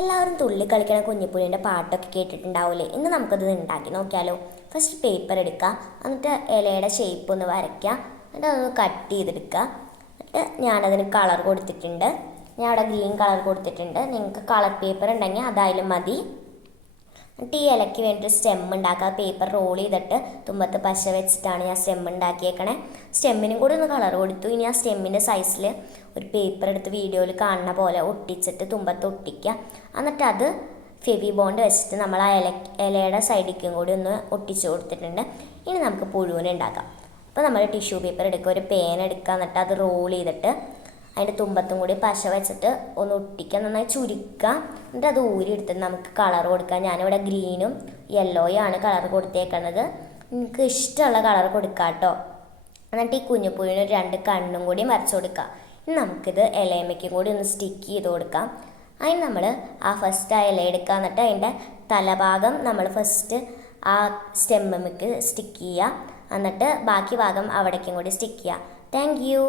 എല്ലാവരും തുള്ളി കളിക്കണ കുഞ്ഞിപ്പുഴീൻ്റെ പാട്ടൊക്കെ കേട്ടിട്ടുണ്ടാവില്ലേ? ഇന്ന് നമുക്കത് ഉണ്ടാക്കി നോക്കിയാലോ. ഫസ്റ്റ് പേപ്പർ എടുക്കുക, എന്നിട്ട് ഇലയുടെ ഷേപ്പ് ഒന്ന് വരയ്ക്കുക, എന്നിട്ട് അതൊന്ന് കട്ട് ചെയ്തെടുക്കുക. എന്നിട്ട് ഞാനതിന് കളർ കൊടുത്തിട്ടുണ്ട്. ഞാൻ അവിടെ ഗ്രീൻ കളർ കൊടുത്തിട്ടുണ്ട്. നിങ്ങൾക്ക് കളർ പേപ്പർ ഉണ്ടെങ്കിൽ അതായാലും മതി. എന്നിട്ട് ഈ ഇലയ്ക്ക് വേണ്ടിയിട്ട് സ്റ്റെം ഉണ്ടാക്കുക. പേപ്പർ റോൾ ചെയ്തിട്ട് തുമ്പത്ത് പശ വെച്ചിട്ടാണ് ഞാൻ സ്റ്റെം ഉണ്ടാക്കിയേക്കണേ. സ്റ്റെമ്മിനും കൂടി ഒന്ന് കളർ കൊടുത്തു. ഇനി ആ സ്റ്റെമ്മിൻ്റെ സൈസിൽ ഒരു പേപ്പർ എടുത്ത് വീഡിയോയിൽ കാണുന്ന പോലെ ഒട്ടിച്ചിട്ട് തുമ്പത്ത് ഒട്ടിക്കുക. എന്നിട്ട് അത് ഫെവി ബോണ്ട് വെച്ചിട്ട് നമ്മൾ ആ ഇലയുടെ സൈഡിലേക്കും കൂടി ഒന്ന് ഒട്ടിച്ച് കൊടുത്തിട്ടുണ്ട്. ഇനി നമുക്ക് പുഴുവിനെ ഉണ്ടാക്കാം. അപ്പോൾ നമ്മൾ ടിഷ്യൂ പേപ്പർ എടുക്കുക, ഒരു പേന എടുക്കുക, എന്നിട്ട് അത് റോൾ ചെയ്തിട്ട് അതിൻ്റെ തുമ്പത്തും കൂടി പശ വെച്ചിട്ട് ഒന്ന് ഒട്ടിക്കുക, നന്നായി ചുരുക്കുക. എന്നിട്ട് അത് ഊരിയെടുത്തിട്ട് നമുക്ക് കളർ കൊടുക്കാം. ഞാനിവിടെ ഗ്രീനും യെല്ലോയും ആണ് കളർ കൊടുത്തേക്കുന്നത്. നിങ്ങൾക്ക് ഇഷ്ടമുള്ള കളർ കൊടുക്കാം കേട്ടോ. എന്നിട്ട് ഈ കുഞ്ഞുപുഴുവിന് 2 കണ്ണും കൂടി വരച്ചു കൊടുക്കുക. ഇനി നമുക്കിത് ഇലയമ്മയ്ക്കും കൂടി ഒന്ന് സ്റ്റിക്ക് ചെയ്ത് കൊടുക്കാം. അതിന് നമ്മൾ ഫസ്റ്റ് ആ ഇല എടുക്കുക, എന്നിട്ട് അതിൻ്റെ തലഭാഗം നമ്മൾ ഫസ്റ്റ് ആ സ്റ്റെമ്മിക്ക് സ്റ്റിക്ക് ചെയ്യുക. എന്നിട്ട് ബാക്കി ഭാഗം അവിടേക്കും കൂടി സ്റ്റിക്ക് ചെയ്യുക. Thank you.